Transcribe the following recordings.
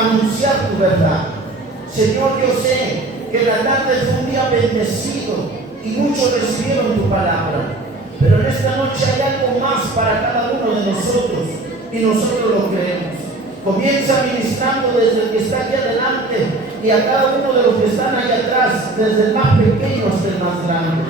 anunciar tu verdad. Señor, yo sé que la tarde fue un día bendecido y muchos recibieron tu palabra, pero en esta noche hay algo más para cada uno de nosotros y nosotros lo creemos. Comienza ministrando desde el que está aquí adelante y a cada uno de los que están ahí atrás, desde el más pequeño hasta el más grande.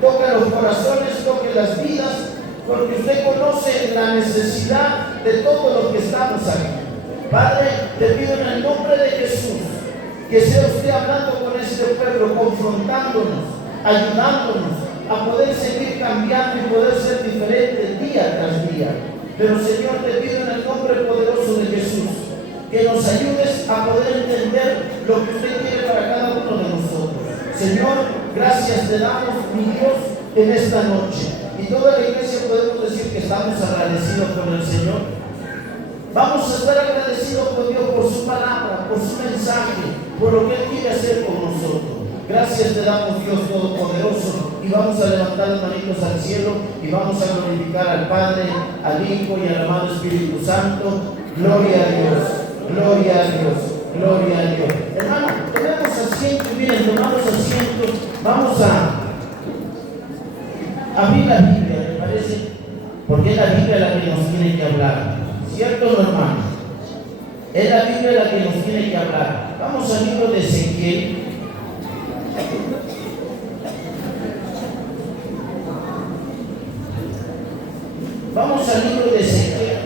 Toque los corazones, toque las vidas, porque usted conoce la necesidad de todos los que estamos aquí. Padre, te pido en el nombre de Jesús que sea usted hablando con este pueblo, confrontándonos, ayudándonos a poder seguir cambiando y poder ser diferentes día tras día. Pero Señor, te pido en el nombre poderoso de Jesús que nos ayudes a poder entender lo que usted quiere para cada uno de nosotros. Señor, gracias te damos, mi Dios, en esta noche. Y toda la iglesia podemos decir que estamos agradecidos con el Señor. Vamos a estar agradecidos con Dios por su palabra, por su mensaje, por lo que Él quiere hacer con nosotros. Gracias te damos, Dios Todopoderoso, y vamos a levantar las manitos al cielo y vamos a glorificar al Padre, al Hijo y al amado Espíritu Santo. Gloria a Dios, gloria a Dios, gloria a Dios. Hermano, tomemos asiento, miren, tomamos asiento. Vamos a abrir la Biblia, ¿me parece? Porque es la Biblia la que nos tiene que hablar. ¿Cierto, hermano? Es la Biblia la que nos tiene que hablar. Vamos al libro de Ezequiel. Vamos al libro de Ezequiel.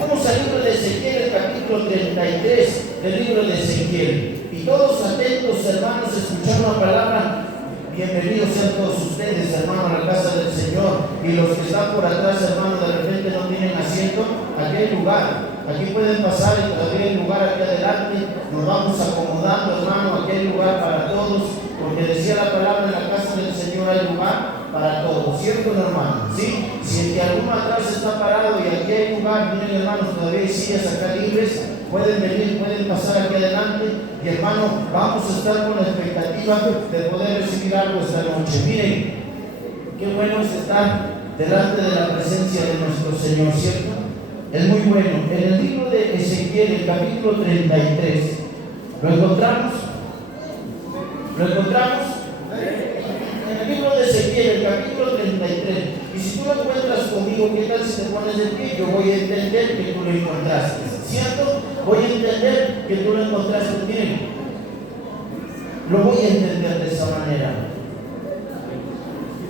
Vamos al libro de Ezequiel, el capítulo 33 del libro de Ezequiel. Y todos atentos, hermanos, escuchando la palabra. Bienvenidos sean todos ustedes, hermanos, a la casa del Señor. Y los que están por atrás, hermanos, de repente no tienen asiento, aquí hay lugar. Aquí pueden pasar y todavía hay lugar aquí adelante. Nos vamos acomodando, hermano, aquí hay lugar para todos. Porque decía la palabra, en la casa del Señor hay lugar para todos. ¿Cierto, hermano? ¿Sí? Si el que alguno atrás está parado y aquí hay lugar, miren, hermanos, todavía hay sillas acá libres. Pueden venir, pueden pasar aquí adelante. Y hermano, vamos a estar con la expectativa de poder recibir algo esta noche. Miren, qué bueno es estar delante de la presencia de nuestro Señor, ¿cierto? Es muy bueno. En el libro de Ezequiel, el capítulo 33, ¿lo encontramos? ¿Lo encontramos? En el libro de Ezequiel, el capítulo 33. Y si tú lo encuentras conmigo, ¿qué tal si te pones de pie? Yo voy a entender que tú lo encontraste, ¿cierto? Voy a entender que tú lo encontraste. Miren, lo voy a entender de esa manera.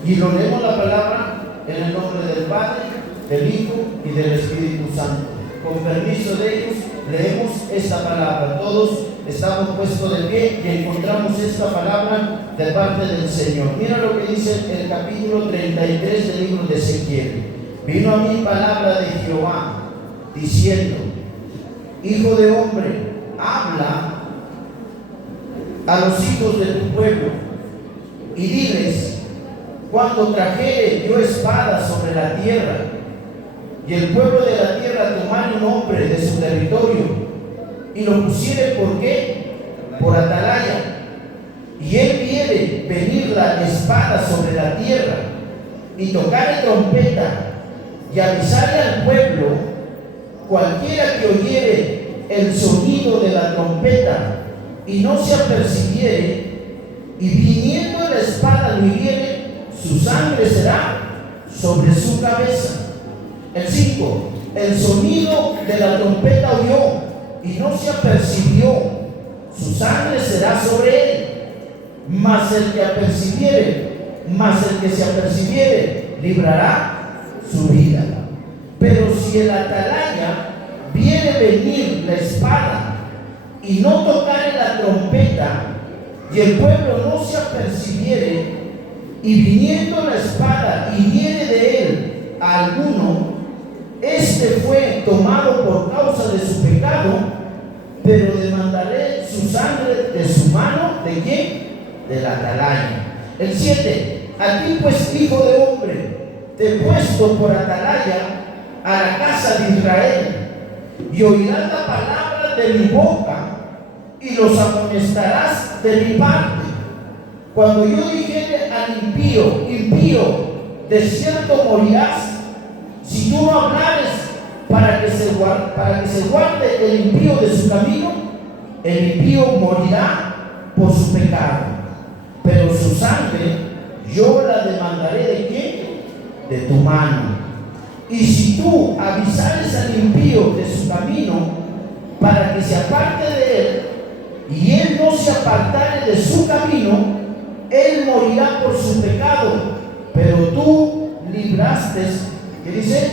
Y lo leemos la palabra en el nombre del Padre, del Hijo y del Espíritu Santo. Con permiso de ellos, leemos esta palabra. Todos estamos puestos de pie y encontramos esta palabra de parte del Señor. Mira lo que dice el capítulo 33 del libro de Ezequiel. Vino a mí palabra de Jehová, diciendo: Hijo de hombre, habla a los hijos de tu pueblo y diles: cuando trajere yo espada sobre la tierra, y el pueblo de la tierra tomare un hombre de su territorio, y lo pusiere, ¿por qué? Por atalaya, y él viere venir la espada sobre la tierra, y tocare trompeta, y avisarle al pueblo, cualquiera que oyere el sonido de la trompeta, y no se apercibiere, y viniendo la espada lo hiriere, su sangre será sobre su cabeza. El 5, el sonido de la trompeta oyó y no se apercibió, su sangre será sobre él, mas el que se apercibiere, librará su vida. Pero si el atalaya viene venir la espada y no tocare la trompeta, y el pueblo no se apercibiere, y viniendo la espada y viene de él a alguno, este fue tomado por causa de su pecado, pero demandaré su sangre de su mano. ¿De quién? De la atalaya. El 7, a ti pues, hijo de hombre, te he puesto por atalaya a la casa de Israel, y oirás la palabra de mi boca, y los amonestarás de mi parte. Cuando yo dijere al impío, impío, de cierto morirás si tú no hablares para que se guarde el impío de su camino. El impío morirá por su pecado, pero su sangre yo la demandaré ¿de quién? De tu mano. Y si tú avisares al impío de su camino para que se aparte de él, y él no se apartare de su camino, él morirá por su pecado, pero tú libraste, ¿qué dice?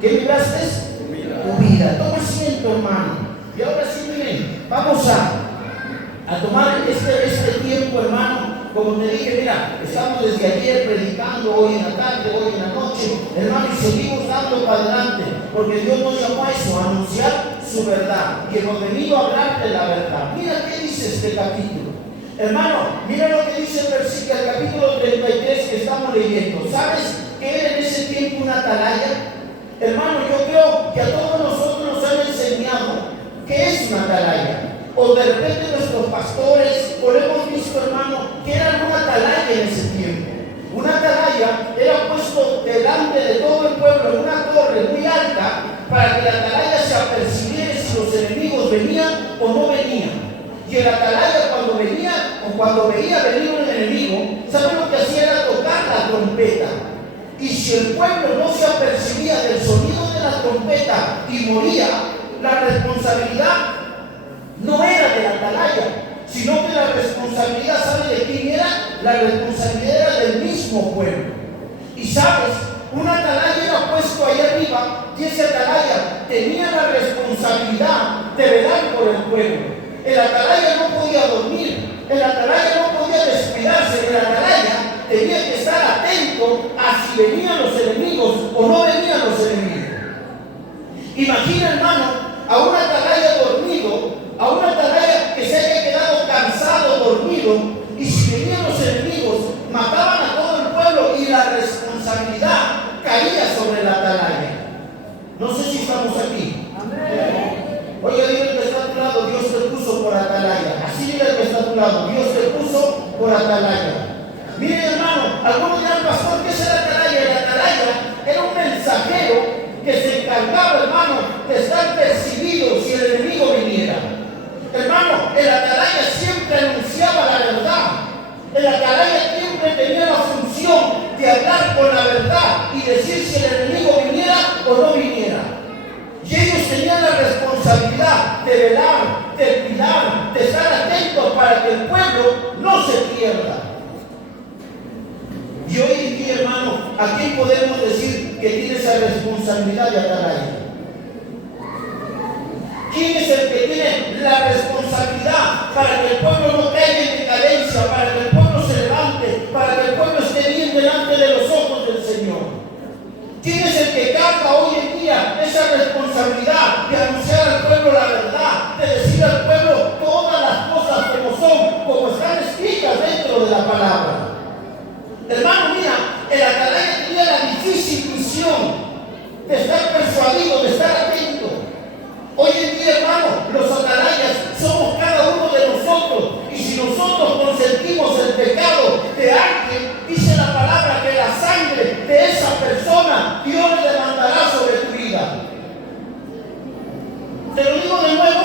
¿Qué libraste? Tu vida. Toma asiento, hermano. Y ahora sí, miren, vamos a tomar este tiempo, hermano. Como te dije, mira, estamos desde ayer predicando, hoy en la tarde, hoy en la noche, hermano, y seguimos dando para adelante, porque Dios nos llamó a eso, a anunciar su verdad, y hemos venido a hablar de la verdad. Mira qué dice este capítulo. Hermano, mira lo que dice el versículo, el capítulo 33 que estamos leyendo. ¿Sabes qué era en ese tiempo una atalaya? Hermano, yo creo que a todos nosotros nos han enseñado qué es una atalaya. O de repente nuestros pastores, o lo hemos visto, hermano, que era una atalaya en ese tiempo. Una atalaya era puesto delante de todo el pueblo en una torre muy alta para que la atalaya se apercibiera si los enemigos venían o no venían. Y el atalaya cuando venía o cuando veía venir un enemigo, ¿saben lo que hacía? Era tocar la trompeta. Y si el pueblo no se apercibía del sonido de la trompeta y moría, la responsabilidad no era de la atalaya, sino que la responsabilidad, ¿sabe de quién era? La responsabilidad era del mismo pueblo. Y sabes, una atalaya era puesto ahí arriba, y esa atalaya tenía la responsabilidad de velar por el pueblo. El atalaya no podía dormir, el atalaya no podía descuidarse, el atalaya tenía que estar atento a si venían los enemigos o no venían los enemigos. Imagina, hermano, a un atalaya dormido, a un atalaya que se haya quedado cansado, dormido, y si venían los enemigos, mataban a todo el pueblo y la responsabilidad caía sobre la atalaya. No sé si estamos aquí. Amén. Oiga, dile al que está a tu lado, Dios te puso por atalaya. Así dile al que está a tu lado, Dios te puso por atalaya. Miren, hermano, algunos dirán, pastor, ¿qué es el atalaya? El atalaya era un mensajero que se encargaba, hermano, de estar percibido si el enemigo viniera. Hermano, el atalaya siempre anunciaba la verdad. El atalaya siempre tenía la función de hablar con la verdad y decir si el enemigo viniera o no viniera. Y ellos tenían la responsabilidad de velar, de cuidar, de estar atentos para que el pueblo no se pierda. Y hoy en día, hermano, ¿a quién podemos decir que tiene esa responsabilidad de atalaya? ¿Quién es el que tiene la responsabilidad para que el pueblo no caiga en decadencia, para que el pueblo se levante, para que el pueblo esté bien delante de los ojos del Señor? ¿Quién es el que carga hoy en día esa responsabilidad de anunciar al pueblo la verdad, de decir al pueblo todas las cosas como son, como están escritas dentro de la palabra? Hermano, mira, el atalaya tenía la difícil misión de estar persuadido, de estar atento. Hoy en día, hermano, los atalayas somos cada uno de nosotros, y si nosotros consentimos el pecado de alguien, dice la palabra que la sangre de esa persona Dios le demandará sobre tu vida. Te lo digo de nuevo,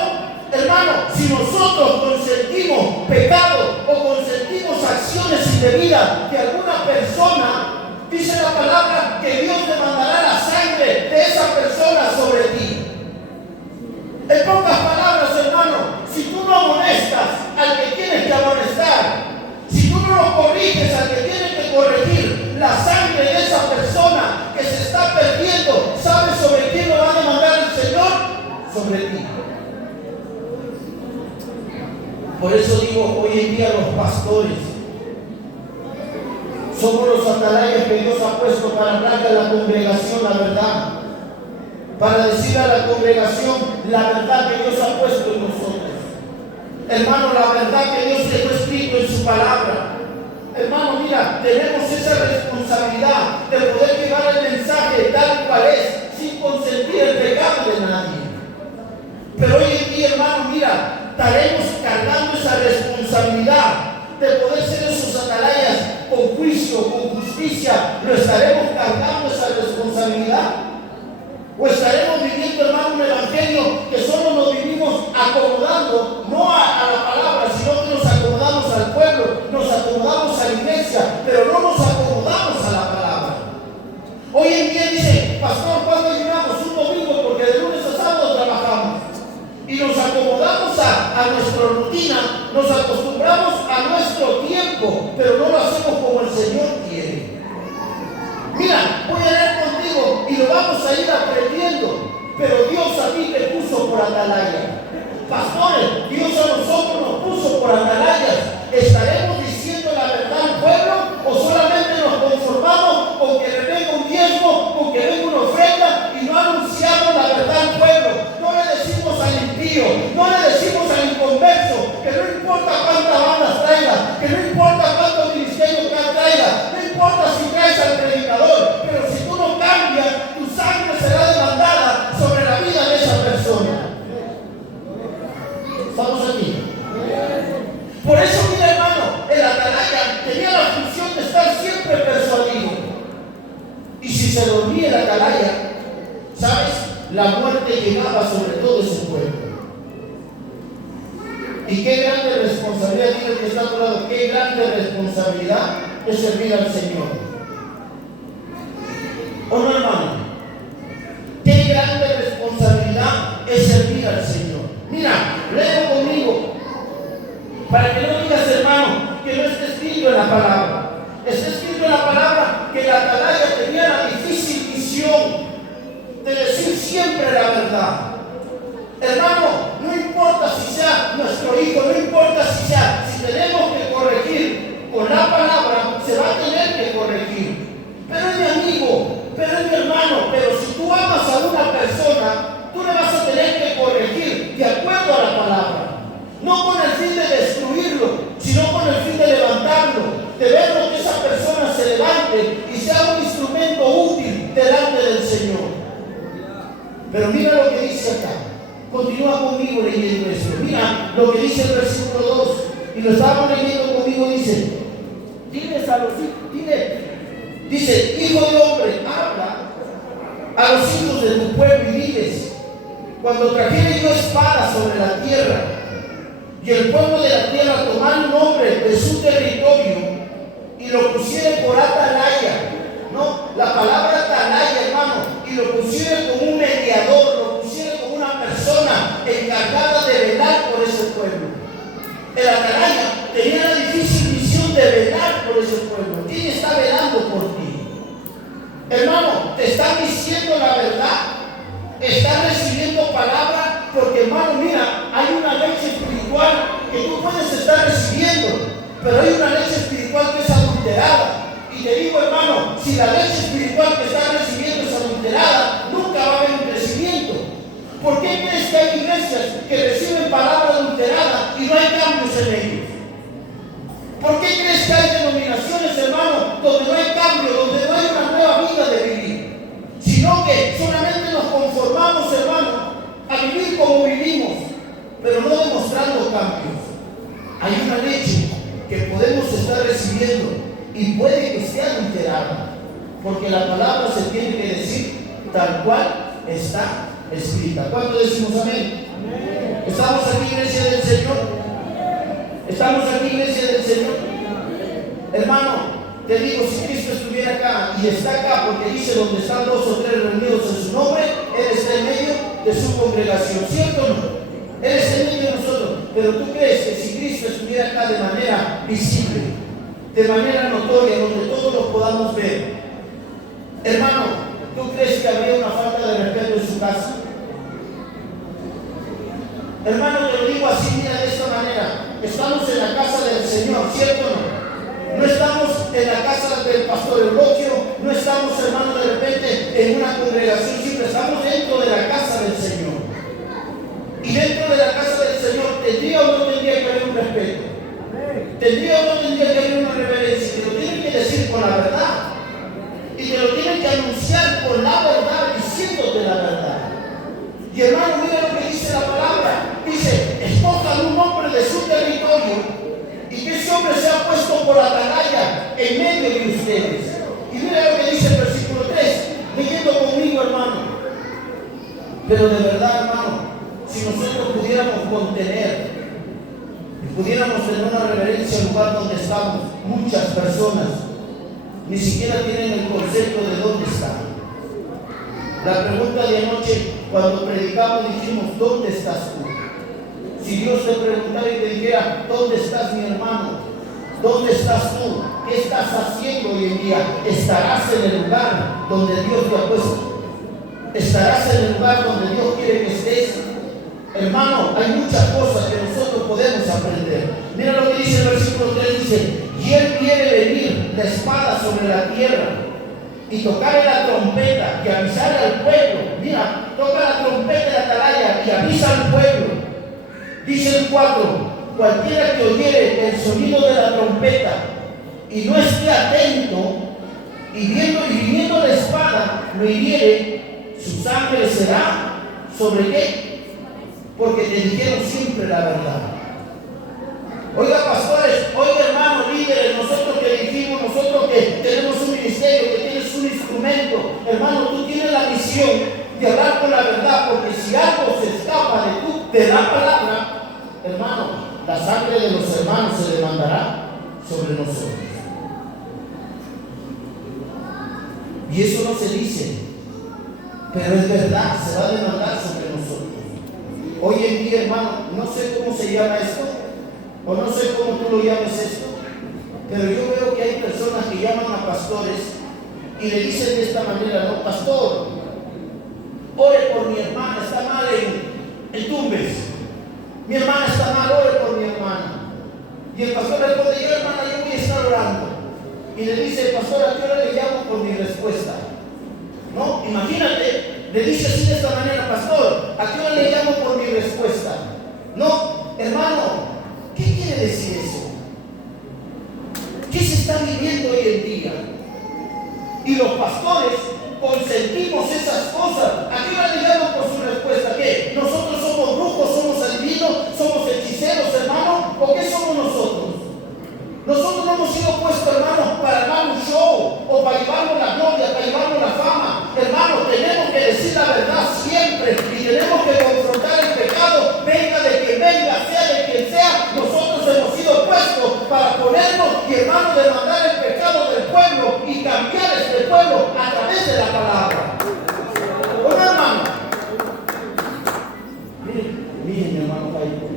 hermano, si nosotros consentimos pecado o consentimos acciones indebidas de alguna persona, dice la palabra que Dios demandará la sangre de esa persona sobre ti. En pocas palabras, hermano, si tú no amonestas al que tienes que amonestar, si tú no lo corriges al que tienes que corregir, la sangre de esa persona que se está perdiendo, ¿sabes sobre quién lo va a demandar el Señor? Sobre ti. Por eso digo, hoy en día los pastores somos los atalayas que Dios ha puesto para hablarle a la congregación la verdad, para decir a la congregación la verdad que Dios ha puesto en nosotros. Hermano, la verdad que Dios dejó escrito en su palabra. Hermano, mira, tenemos esa responsabilidad de poder llevar el mensaje tal cual es, sin consentir el pecado de nadie. Pero hoy en día, hermano, mira, estaremos cargando esa responsabilidad de poder ser esos atalayas con juicio, con justicia, justicia, ¿lo estaremos cargando esa responsabilidad? ¿O estaremos viviendo, hermano, un evangelio que solo nos vivimos acomodando, no a la palabra, sino que nos acomodamos al pueblo, nos acomodamos a la iglesia, pero no nos acomodamos a la palabra? Hoy en día dice, pastor, ¿cuándo ayunamos? Un domingo, porque de lunes a sábado trabajamos. Y nos acomodamos a nuestra rutina, nos acostumbramos a nuestro tiempo, pero no lo hacemos como el Señor quiere. Mira, voy a leer contigo y lo vamos a ir aprendiendo, pero Dios a ti te puso por atalaya. Pastores, Dios a nosotros nos puso por atalayas. ¿Estaremos diciendo la verdad al pueblo o solamente nos conformamos con que le venga un diezmo, con que venga una ofrenda y no anunciamos la verdad al pueblo? No le decimos al impío, no le decimos al inconverso que no importa cuántas bandas traiga, que no importa cuántos ministerios traiga, no importa si traes al predicador, pero si tú no cambias, tu sangre será demandada sobre la vida de esa persona. ¿Estamos aquí? Por eso, mira, hermano, el atalaya tenía la función de estar siempre persuadido. Y si se dormía el atalaya, ¿sabes? La muerte llegaba sobre todo ese pueblo. Y qué grande responsabilidad, digo el que está a tu lado, qué grande responsabilidad es servir al Señor. ¿O no, hermano? Qué grande responsabilidad es servir al Señor. Mira, leo conmigo, para que no digas, hermano, que no está escrito en la palabra. Está escrito en la palabra que la atalaya tenía la difícil misión de decir siempre la verdad. Hermano, no importa si sea nuestro hijo, no importa si tenemos que corregir con la palabra, se va a tener que corregir. Pero es mi amigo, pero es mi hermano, pero si tú amas a una persona, tú le vas a tener que corregir de acuerdo a la palabra. No con el fin de destruirlo, sino con el fin de levantarlo, de ver que esa persona se levante y sea un instrumento útil delante del Señor. Pero mira lo que dice acá. Continúa conmigo leyendo esto. Mira lo que dice el versículo 2. Y lo estamos leyendo conmigo. Dice: diles a los hijos, dice, hijo de hombre, habla a los hijos de tu pueblo y diles: cuando trajere yo espada sobre la tierra, y el pueblo de la tierra tomar un hombre de su territorio y lo pusiere por atalaya, no, la palabra atalaya, hermano, y lo pusiere como un mediador, lo pusiere como una persona encargada de velar por ese pueblo. El atalaya tenía la difícil misión de velar por ese pueblo. ¿Quién está velando por ti? Hermano, ¿te están diciendo la verdad? ¿Estás recibiendo palabra? Porque, hermano, mira, hay una leche espiritual que tú puedes estar recibiendo, pero hay una leche espiritual que es adulterada. Y te digo, hermano, si la leche espiritual que estás recibiendo es adulterada, nunca va a haber un crecimiento. ¿Por qué crees que hay iglesias que reciben palabra adulterada y no hay cambios en ellos? ¿Por qué crees que hay denominaciones, hermano, donde no hay cambio, donde no hay una nueva vida de vivir? Sino que solamente nos conformamos, hermano, a vivir como vivimos, pero no demostrando cambios. Hay una leche que podemos estar recibiendo y puede que esté adulterada, porque la palabra se tiene que decir tal cual está escrita. ¿Cuánto decimos amén? Amén. ¿Estamos aquí, iglesia del Señor? ¿Estamos aquí, iglesia del Señor? Hermano, te digo, si Cristo estuviera acá y está acá, porque dice donde están 2 o 3 reunidos en su nombre, Él está en medio de su congregación, ¿cierto o no? Él está en medio de nosotros. Pero tú crees que si Cristo estuviera acá de manera visible, de manera notoria, donde todos lo podamos ver, hermano, ¿tú crees que habría una falta de respeto en su casa? Hermano, te lo digo así, mira, de esta manera. Estamos en la casa del Señor, ¿cierto o no? No estamos en la casa del pastor Euloquio, no estamos, hermano, de repente en una congregación, siempre estamos dentro de la casa del Señor. Y dentro de la casa del Señor, ¿tendría o no tendría que haber un respeto? ¿Tendría o no tendría que haber una reverencia? Te lo tienen que decir con la verdad. Y te lo tienen que anunciar con la verdad, diciéndote la verdad. Y hermano, mira lo que dice la palabra. Dice: escojan un hombre de su territorio y que ese hombre sea puesto por atalaya en medio de ustedes. Y mira lo que dice el versículo 3, leyendo conmigo, hermano. Pero de verdad, hermano, si nosotros pudiéramos contener y pudiéramos tener una reverencia al lugar donde estamos, muchas personas ni siquiera tienen el concepto de dónde están. La pregunta de anoche, cuando predicamos, dijimos, ¿dónde estás tú? Si Dios te preguntara y te dijera, ¿dónde estás, mi hermano? ¿Dónde estás tú? ¿Qué estás haciendo hoy en día? ¿Estarás en el lugar donde Dios te ha puesto? ¿Estarás en el lugar donde Dios quiere que estés? Hermano, hay muchas cosas que nosotros podemos aprender. Mira lo que dice el versículo 3, dice, y Él quiere venir la espada sobre la tierra y tocar la trompeta y avisar al pueblo. Mira, toca la trompeta de atalaya y avisa al pueblo. Dice el 4, cualquiera que oyere el sonido de la trompeta y no esté atento y viniendo la espada lo hiriere, su sangre será sobre qué? Porque te dijeron siempre la verdad. Oiga, pastores, oiga, hermanos, líderes, nosotros que dijimos, nosotros que tenemos un ministerio, que tienes un instrumento, hermano, tú tienes la misión de hablar con la verdad, porque si algo se escapa de la palabra, hermano, la sangre de los hermanos se demandará sobre nosotros. Y eso no se dice, pero es verdad, se va a demandar sobre nosotros. Hoy en día, hermano, no sé cómo se llama esto, o no sé cómo tú lo llames esto, pero yo veo que hay personas que llaman a pastores y le dicen de esta manera, no, pastor, ore por mi hermana, está mal en Tumbes, mi hermana está mal, ore por mi hermana. Y el pastor responde, yo hermana, yo voy a estar orando. Y le dice, pastor, ¿a qué hora le llamo por mi respuesta? No, imagínate, le dice así de esta manera, pastor, ¿a qué hora le llamo por mi respuesta? No, hermano, ¿qué quiere decir eso? ¿Qué se está viviendo hoy en día? Y los pastores consentimos esas cosas. ¿A qué hora le llamo por su respuesta? ¿Qué? ¿Nosotros somos brujos, somos adivinos, somos hechiceros, hermano? ¿O qué somos nosotros? Nosotros no hemos sido puestos, hermanos, para armar un show o para llevarnos la gloria, para llevarnos la fama. Hermanos, tenemos que decir la verdad siempre y tenemos que confrontar el pecado, venga de quien venga, sea de quien sea. Nosotros hemos sido puestos para ponernos y, hermanos, demandar el pecado del pueblo y cambiar este pueblo a través de la palabra. ¿Cómo, hermano? Miren, mi hermano Jairo.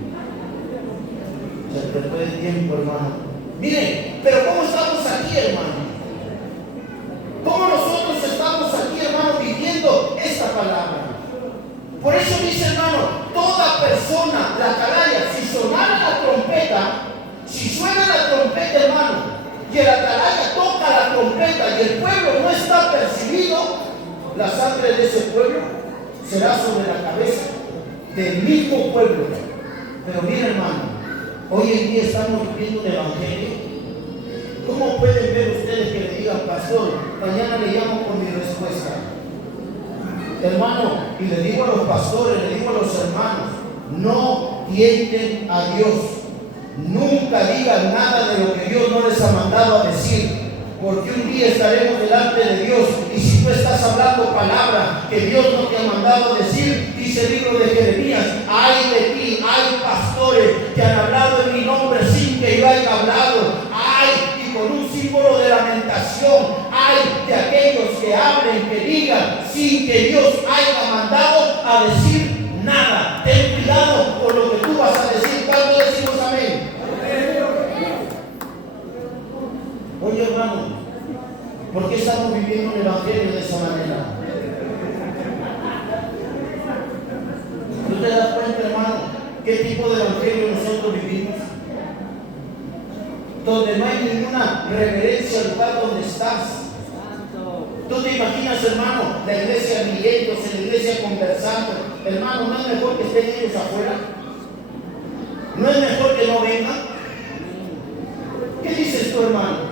Se te fue el tiempo, hermano. Miren, pero ¿cómo estamos aquí, hermano? ¿Cómo nosotros estamos aquí, hermano, viviendo esta palabra? Por eso dice, hermano, toda persona, la atalaya, si sonara la trompeta, si suena la trompeta, hermano, y el atalaya toca la trompeta y el pueblo no está percibido, la sangre de ese pueblo será sobre la cabeza del mismo pueblo. Pero mira, hermano, hoy en día estamos viviendo un evangelio. ¿Cómo pueden ver ustedes que le digan, pastor, mañana le llamo por mi respuesta? Hermano, y le digo a los pastores, le digo a los hermanos, no tienten a Dios. Nunca digan nada de lo que Dios no les ha mandado a decir, porque un día estaremos delante de Dios y si tú estás hablando palabra que Dios no te ha mandado a decir, dice el libro de Jeremías, ay de ti, hay pastores que han hablado en mi nombre sin que yo haya hablado, ay, y con un símbolo de lamentación, ay de aquellos que hablen, que digan sin que Dios haya mandado a decir nada. Ten cuidado con lo que tú vas a decir. ¿Cuándo decimos amén? Oye, hermano, ¿por qué estamos viviendo un evangelio de esa manera? ¿Tú te das cuenta, hermano, qué tipo de evangelio nosotros vivimos? Donde no hay ninguna reverencia al lugar donde estás. ¿Tú te imaginas, hermano, la iglesia riéndose, la iglesia conversando? Hermano, ¿no es mejor que estén ellos afuera? ¿No es mejor que no vengan? ¿Qué dices tú, hermano?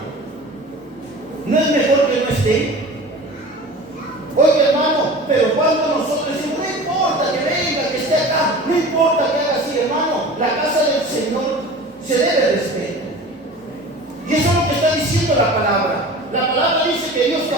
¿No es mejor que no estén? Oye, hermano, pero cuando nosotros decimos, no importa que venga, que esté acá, no importa que haga así, hermano, la casa del Señor se debe respeto. Y eso es lo que está diciendo la palabra. La palabra dice que Dios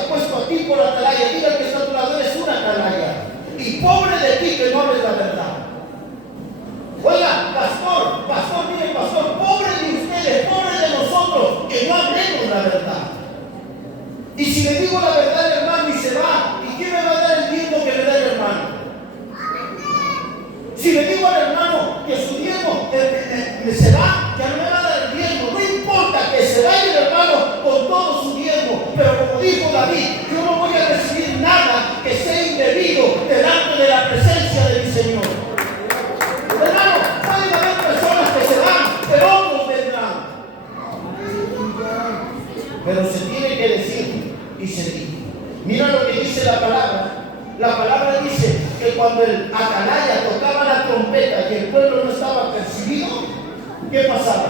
si le digo la verdad al hermano y se va, ¿y quién me va a dar el diezmo que me da el hermano? Si le digo al hermano que su diezmo se va, ya no me va a dar el diezmo. No importa que se vaya el hermano con todo su diezmo, pero como dijo David, yo no voy a recibir nada que sea indebido delante de la presencia de mi Señor. Hermano, pueden haber personas que se van, pero otros vendrán. Pero se tiene que decir y se dice. Mira lo que dice la palabra. La palabra dice que cuando el atalaya tocaba la trompeta y el pueblo no estaba percibido, ¿qué pasaba?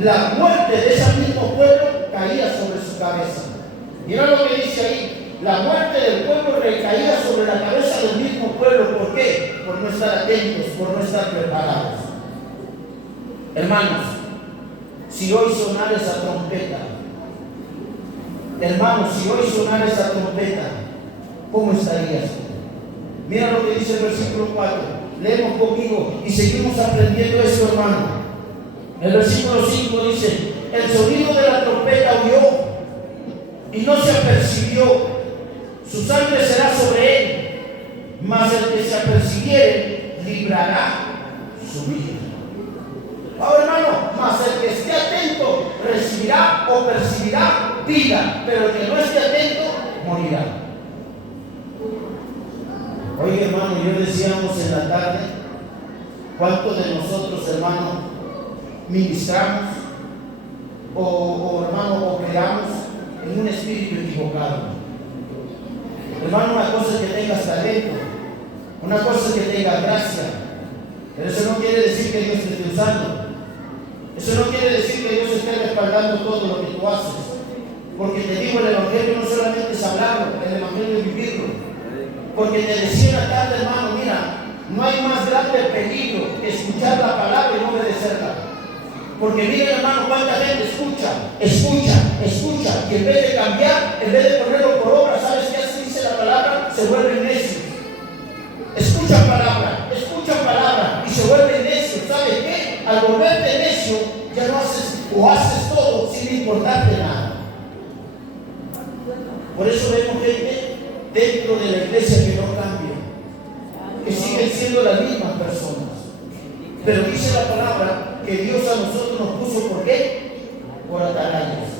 La muerte de ese mismo pueblo caía sobre su cabeza. Mira lo que dice ahí. La muerte del pueblo recaía sobre la cabeza del mismo pueblo. ¿Por qué? Por no estar atentos, por no estar preparados. Hermanos, si hoy sonara esa trompeta, ¿cómo estarías? Mira lo que dice el versículo 4. Leemos conmigo y seguimos aprendiendo esto, hermano. El versículo 5 dice: el sonido de la trompeta oyó y no se apercibió. Su sangre será sobre él, mas el que se apercibiere librará su vida. Ahora, hermano, mas el que esté atento recibirá o percibirá vida, pero el que no esté atento morirá. Oye, hermano, yo decíamos en la tarde, ¿cuántos de nosotros, hermano, ministramos o hermano, operamos en un espíritu equivocado? Hermano, una cosa es que tengas talento, una cosa es que tengas gracia, pero eso no quiere decir que Dios te esté usando. Eso no quiere decir que Dios esté respaldando todo lo que tú haces. Porque te digo, el evangelio no solamente es hablarlo, el evangelio es vivirlo. Porque te decía en la tarde, hermano, mira, no hay más grande peligro que escuchar la palabra y no obedecerla. Porque miren, hermano, cuánta gente escucha, y en vez de cambiar, en vez de ponerlo por obra, ¿sabes qué así dice la palabra? Se vuelven necios. Escuchan palabra y se vuelven necios. ¿Sabes qué? Al volverte necio, ya no haces o haces todo sin importarte nada. Por eso vemos gente dentro de la iglesia que no cambia, que siguen siendo las mismas personas. Pero dice la palabra que Dios a nosotros nos puso, ¿por qué? Por atalayas.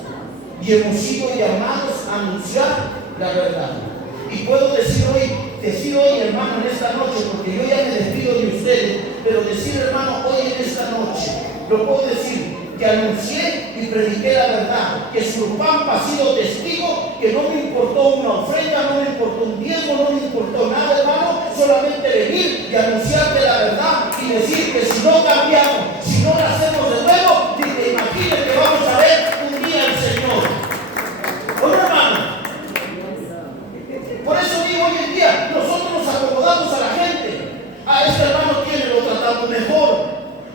Y hemos sido llamados a anunciar la verdad. Y puedo decir hoy, hermano, en esta noche, porque yo ya me despido de ustedes, pero decir, hermano, hoy en esta noche, lo puedo decir, que anuncié y prediqué la verdad, que Surpampa ha sido testigo, que no me importó una ofrenda, no me importó un diezmo, no me importó nada, hermano, solamente venir y anunciarte la verdad y decir que si no cambiamos, si no lo hacemos de nuevo, ni te imagines que vamos a ver un día al Señor. Oye, hermano, por eso digo hoy en día, nosotros nos acomodamos a la gente. A este hermano tiene, lo tratamos mejor.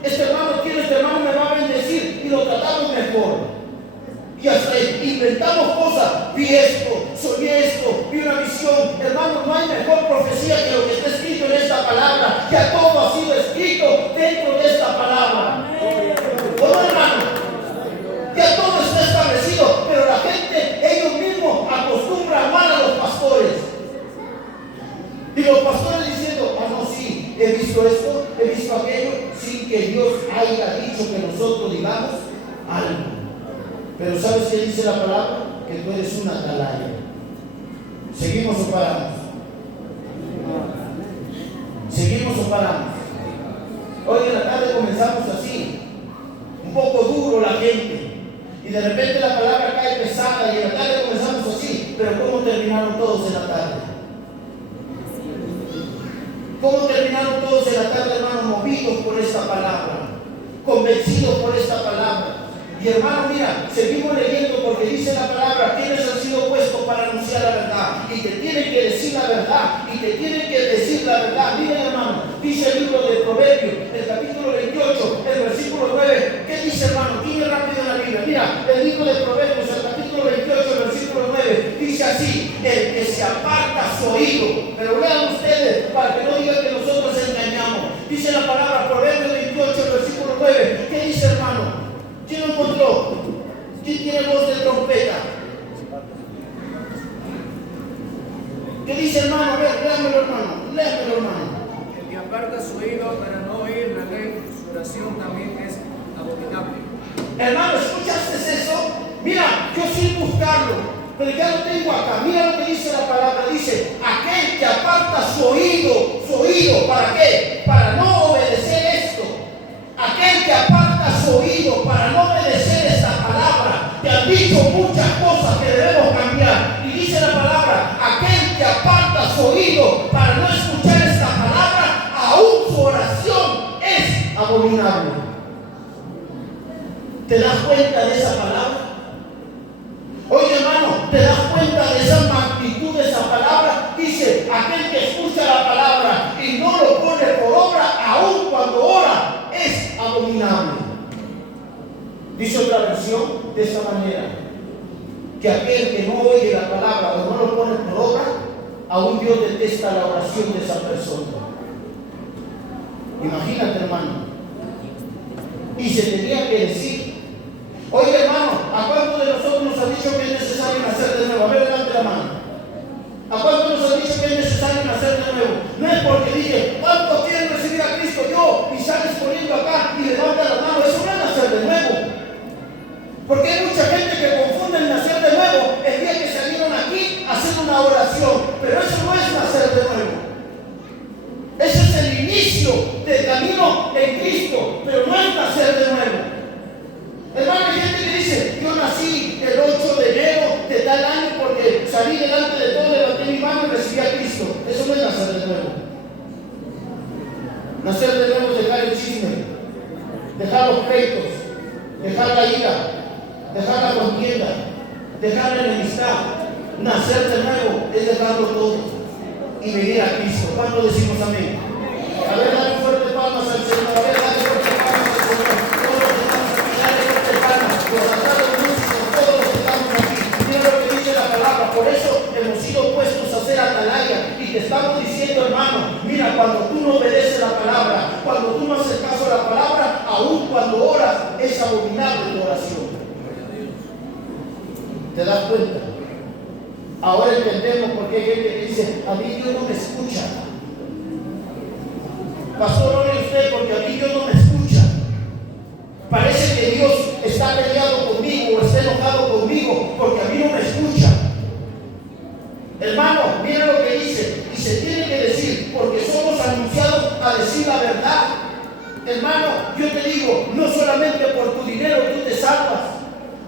Este hermano me va a bendecir y lo tratamos mejor. Y hasta inventamos cosas. Vi esto, soñé esto, vi una visión. Hermano, no hay mejor profecía que lo que está escrito en esta palabra. Ya todo ha sido escrito dentro de esta palabra. ¿Cómo, hermano? Ya todo está establecido, pero la gente, ellos mismos acostumbran mal a los pastores. Y los pastores diciendo, no, sí, he visto esto, he visto aquello, sin que Dios haya dicho que nosotros digamos algo. Pero ¿sabes qué dice la palabra? Que tú eres una atalaya. ¿Seguimos o paramos? ¿Seguimos o paramos? Hoy en la tarde comenzamos así, un poco duro la gente. Y de repente la palabra cae pesada y en la tarde comenzamos así. Pero ¿cómo terminaron todos en la tarde? ¿Cómo terminaron todos en la tarde, hermanos? Movidos por esta palabra, convencidos por esta palabra. Y hermano, mira, seguimos leyendo porque dice la palabra, quienes han sido puestos para anunciar la verdad. Y te tienen que decir la verdad. Y te tienen que decir la verdad. Miren, hermano, dice el libro de Proverbios, el capítulo 28, el versículo 9. ¿Qué dice, hermano? Tiene rápido en la Biblia. Mira, el libro de Proverbios, el capítulo 28, el versículo 9. Dice así, el que se aparta su oído. Pero lean ustedes para que no digan que nosotros engañamos. Dice la palabra, Proverbios 28, el versículo 9. ¿Qué dice, hermano? ¿Quién lo encontró? ¿Quién tiene voz de trompeta? ¿Qué dice, hermano? A ver, léamelo, hermano. El que aparta su oído para no oír la ley, su oración también es abominable. Hermano, ¿escuchaste eso? Mira, yo sin buscarlo, pero ya lo tengo acá. Mira lo que dice la palabra. Dice, aquel que aparta su oído, ¿para qué? Para no obedecer esto. Aquel que aparta su oído para no obedecer esta palabra. Te han dicho muchas cosas que debemos cambiar. Y dice la palabra, aquel que aparta su oído para no escuchar esta palabra, aún su oración es abominable. ¿Te das cuenta de esa palabra? Oye, hermano, ¿te das cuenta de esa magnitud de esa palabra? Dice, aquel que escucha la palabra y no lo pone por obra, aun cuando ora, es abominable. Dice otra versión de esta manera, que aquel que no oye la palabra o no lo pone por obra, aún Dios detesta la oración de esa persona. Imagínate, hermano. Y se tenía que decir, oye, hermano, ¿a cuántos de nosotros nos han dicho que es necesario nacer de nuevo? A ver, levante la mano. ¿A cuántos nos han dicho que es necesario nacer de nuevo? No es porque dije, ¿cuántos quieren recibir a Cristo? Yo, y sales poniendo acá y levanta la mano. Eso no es nacer de nuevo. Porque hay mucha gente que confunde el nacer de nuevo el día que salieron aquí a hacer una oración. Pero eso no es nacer de nuevo. Ese es el inicio del camino en Cristo, pero no es nacer de nuevo. Hermano, hay gente que dice, yo nací el 8 de enero de tal año porque salí delante de todo, levanté mi mano y recibí a Cristo. Eso no es nacer de nuevo. Nacer de nuevo es dejar el chisme, dejar los pleitos, dejar la ira, dejar la contienda, dejar la enemistad. Nacer de nuevo es dejarlo todo y venir a Cristo. ¿Cuánto decimos amén? A ver, dale fuerte palmas al Señor. A ver, dale fuerte palmas al Señor. Todos los que estamos aquí, dale fuerte palmas. Los altares músicos, todos los que estamos aquí. Mira lo que dice la palabra. Por eso hemos sido puestos a hacer atalaya. Y te estamos diciendo, hermano, mira, cuando tú no obedeces la palabra, cuando tú no haces caso a la palabra, aún cuando oras, es abominable tu oración. ¿Te das cuenta? Ahora entendemos por qué hay gente que dice, a mí Dios no me escucha. Pastor, ore usted porque a mí Dios no me escucha. Parece que Dios está peleado conmigo o está enojado conmigo porque a mí no me escucha. Hermano, mira lo que dice, y se tiene que decir, porque somos anunciados a decir la verdad. Hermano, yo te digo, no solamente por tu dinero tú te salvas.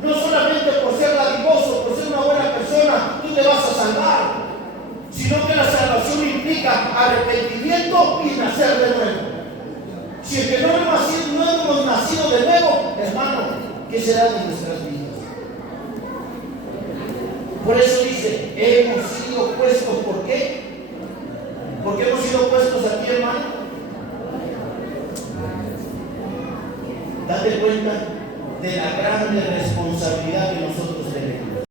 No solamente por ser dadivoso, por ser una buena persona, tú te vas a salvar, sino que la salvación implica arrepentimiento y nacer de nuevo. Si es que no hemos nacido de nuevo, hermano, ¿qué será de nuestras vidas? Por eso dice, hemos sido puestos, ¿por qué? ¿Por qué hemos sido puestos aquí, hermano? Date cuenta de la grande responsabilidad que nosotros